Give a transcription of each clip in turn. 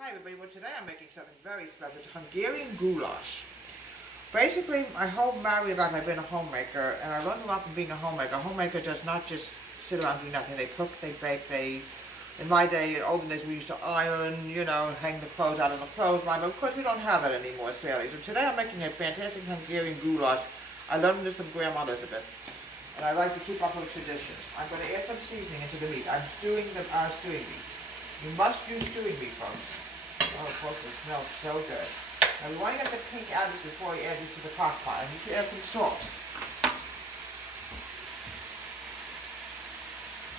Hi everybody, well today I'm making something very special. It's Hungarian goulash. Basically, my whole married life I've been a homemaker, and I learned a lot from being a homemaker. A homemaker does not just sit around and do nothing. They cook, they bake, in my day, in olden days, we used to iron, hang the clothes out on the clothesline, but of course we don't have that anymore, sadly. So today I'm making a fantastic Hungarian goulash. I learned this from Grandma Elizabeth, and I like to keep up with traditions. I'm going to add some seasoning into the meat. I'm stewing stewing meat. You must use stewing meat, folks. Oh, folks, it smells so good. Now, we want to get the pink out of it before we add it to the crock pot. I need to add some salt.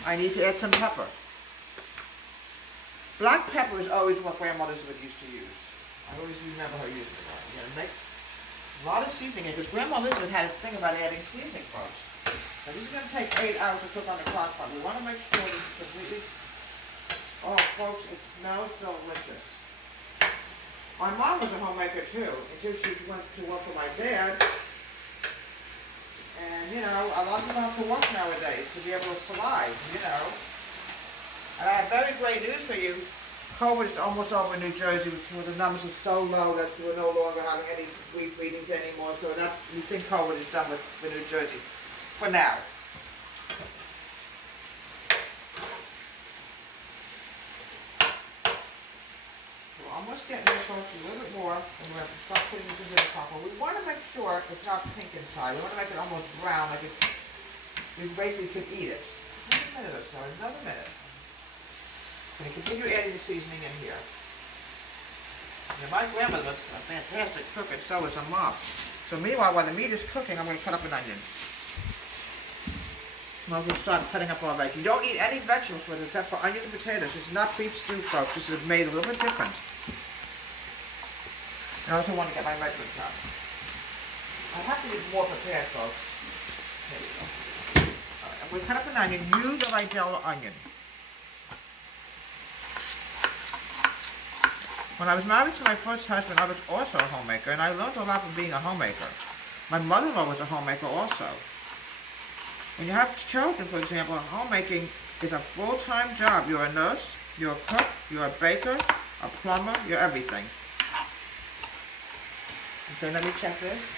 I need to add some pepper. Black pepper is always what Grandma Elizabeth used to use. I always remember her using it. You gotta make a lot of seasoning in, because Grandma Elizabeth had a thing about adding seasoning, folks. Now, this is going to take 8 hours to cook on the crock pot. We want to make sure this is completely... Oh, folks, it smells delicious. My mom was a homemaker too, until she went to work for my dad. And, a lot of people have to work nowadays to be able to survive, And I have very great news for you. COVID is almost over in New Jersey, where the numbers are so low that we're no longer having any brief meetings anymore. So we think COVID is done with New Jersey for now. Almost getting this folks a little bit more, and we're going to start putting this into the pot. We want to make sure it's not pink inside. We want to make it almost brown, like we basically could eat it. Another minute or so, another minute. I'm going to continue adding the seasoning in here. Now, my grandmother's a fantastic cook, and so is her mom. So meanwhile, while the meat is cooking, I'm going to cut up an onion. I'm going to start cutting up all right. You don't need any vegetables for this, except for onions and potatoes. This is not beef stew, folks. This is made a little bit different. I also want to get my measuring cup. I have to be more prepared, folks. There we go. Alright, I'm going to cut up an onion. Use a light yellow onion. When I was married to my first husband, I was also a homemaker, and I learned a lot from being a homemaker. My mother-in-law was a homemaker also. When you have children, for example, homemaking is a full-time job. You're a nurse, you're a cook, you're a baker, a plumber, you're everything. Okay, let me check this.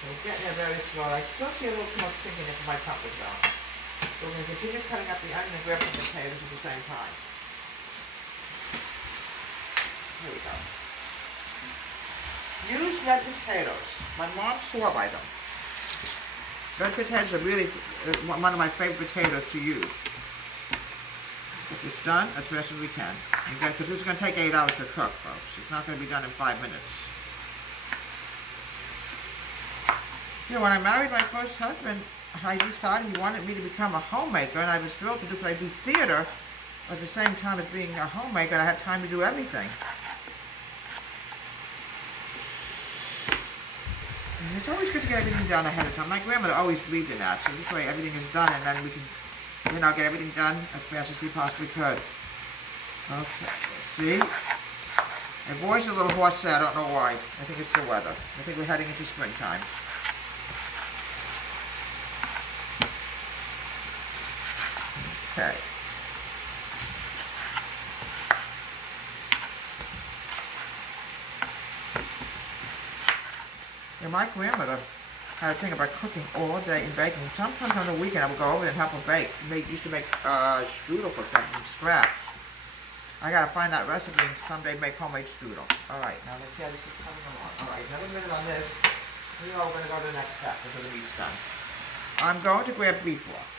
We're getting there very slow. I still see a little too much pink in it for my comfort zone. So we're going to continue cutting up the onion and grab some potatoes at the same time. Here we go. Use red potatoes. My mom swore by them. Red potatoes are really one of my favorite potatoes to use. Get this done as fast as we can. Okay, because this is going to take 8 hours to cook, folks. It's not going to be done in 5 minutes. When I married my first husband, I decided he wanted me to become a homemaker, and I was thrilled to do, because I do theater at the same time as being a homemaker, and I had time to do everything. And it's always good to get everything done ahead of time. My grandmother always believed in that, so this way everything is done, and then we can get everything done as fast as we possibly could. Okay, see? My voice is a little hoarse today, I don't know why. I think it's the weather. I think we're heading into springtime. Okay. My grandmother had a thing about cooking all day and baking. Sometimes on the weekend I would go over there and help her bake. She used to make strudel for them from scratch. I gotta find that recipe and someday make homemade strudel. Alright, now let's see how this is coming along. Alright, another minute on this. We're going to go to the next step until the meat's done. I'm going to grab beef broth.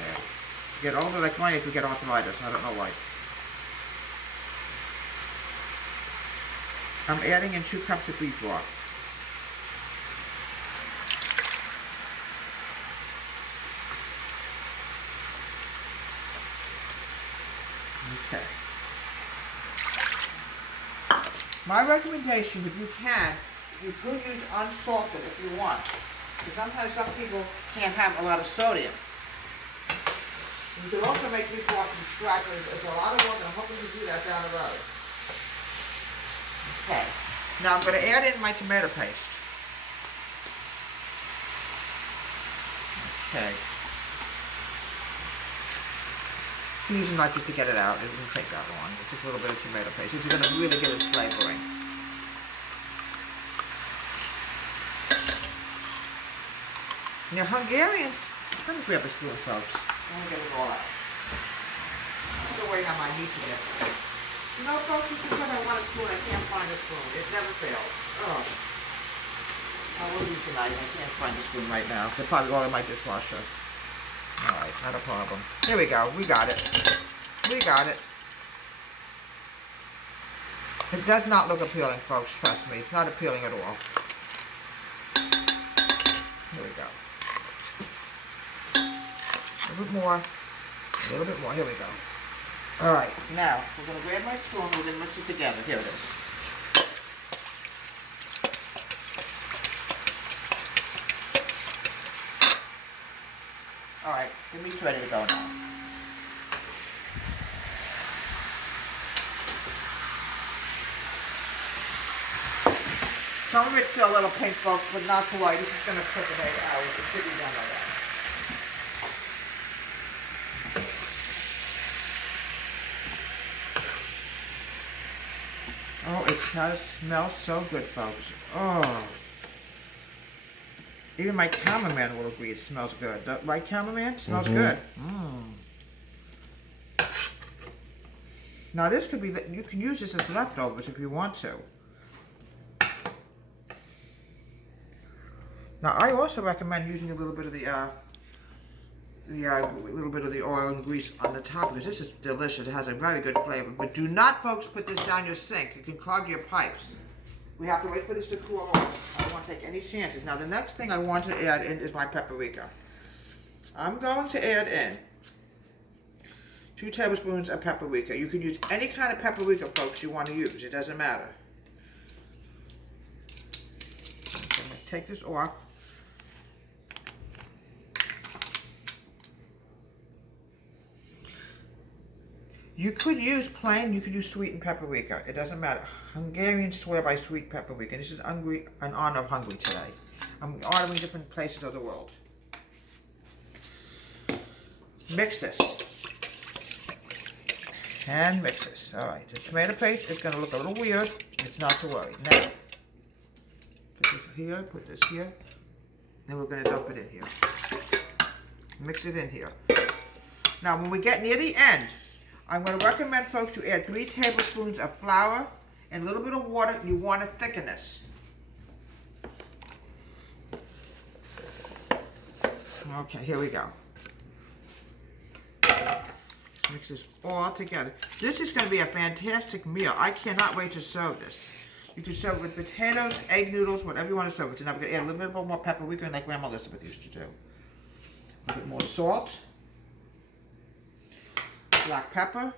Okay. Get older like mine, if we get arthritis. I don't know why. I'm adding in 2 cups of beef broth. Okay. My recommendation, if you can, you could use unsalted if you want. Because sometimes some people can't have a lot of sodium. You could also make beef broth from scratch. It's a lot of work, and I'm hoping to do that down the road. Okay, now I'm going to add in my tomato paste. Okay. I'm using knife just to get it out. It didn't take that long. It's just a little bit of tomato paste. It's going to really give it flavoring. Now, Hungarians, let me grab a spoon, folks. I want to get it all out. I'm still waiting on my meat to get there. You know, folks, just because I want a spoon, I can't find a spoon. It never fails. Oh. I will use the knife. I can't find a spoon right now. They're probably all in my dishwasher. Alright, not a problem. Here we go. We got it. We got it. It does not look appealing, folks. Trust me. It's not appealing at all. Here we go. A little bit more. A little bit more. Here we go. Alright, now, we're going to grab my spoon. We're going to mix it together. Here it is. Alright, the meat's ready to go now. Some of it's still a little pink, folks, but not to worry. This is going to cook in 8 hours. It should be done by then. Oh, it does smell so good, folks. Oh. Even my cameraman will agree it smells good. Right, cameraman? It smells good. Now this could be, you can use this as leftovers if you want to. Now I also recommend using a little bit of the oil and grease on the top because this is delicious. It has a very good flavor. But do not, folks, put this down your sink. You can clog your pipes. We have to wait for this to cool off. I don't want to take any chances. Now the next thing I want to add in is my paprika. I'm going to add in 2 tablespoons of paprika. You can use any kind of paprika, folks, you want to use. It doesn't matter. I'm going to take this off. You could use plain, you could use sweetened paprika. It doesn't matter. Hungarians swear by sweet paprika. And this is in honor of Hungary today. I'm ordering different places of the world. Mix this. And mix this. Alright, the tomato paste is going to look a little weird. It's not to worry. Now, put this here, put this here. Then we're going to dump it in here. Mix it in here. Now, when we get near the end, I'm going to recommend, folks, you add 3 tablespoons of flour and a little bit of water. You want to thicken this. Okay, here we go. Let's mix this all together. This is going to be a fantastic meal. I cannot wait to serve this. You can serve it with potatoes, egg noodles, whatever you want to serve it to. Now we're going to add a little bit more paprika like Grandma Elizabeth used to do. A little bit more salt. Black pepper,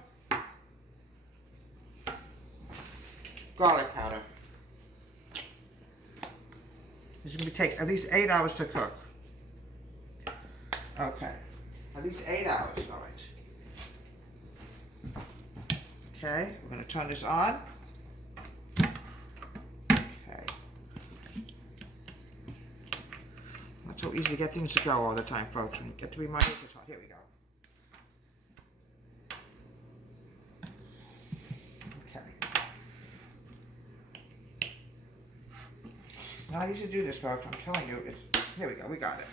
garlic powder. This is going to take at least 8 hours to cook. Okay, at least 8 hours, all right. Okay, we're going to turn this on. Okay. Not so easy to get things to go all the time, folks. When you get to remind us it's hot. Here we go. It's not easy to do this, folks. I'm telling you. Here we go. We got it.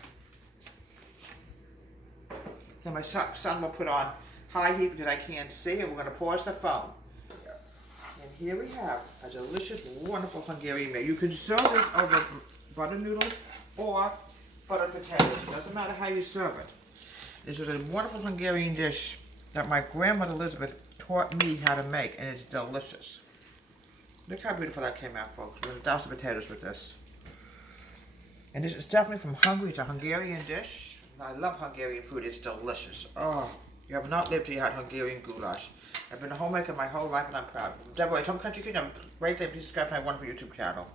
Then my son will put on high heat because I can't see, and we're going to pause the phone. And here we have a delicious, wonderful Hungarian meal. You can serve this over butter noodles or buttered potatoes. It doesn't matter how you serve it. This is a wonderful Hungarian dish that my grandmother Elizabeth taught me how to make, and it's delicious. Look how beautiful that came out, folks. We're going to douse the potatoes with this. And this is definitely from Hungary. It's a Hungarian dish. I love Hungarian food. It's delicious. Oh, you have not lived till you had Hungarian goulash. I've been a homemaker my whole life, and I'm proud. Deborah, Home Country Kitchen, have a great day. Please subscribe to my wonderful YouTube channel.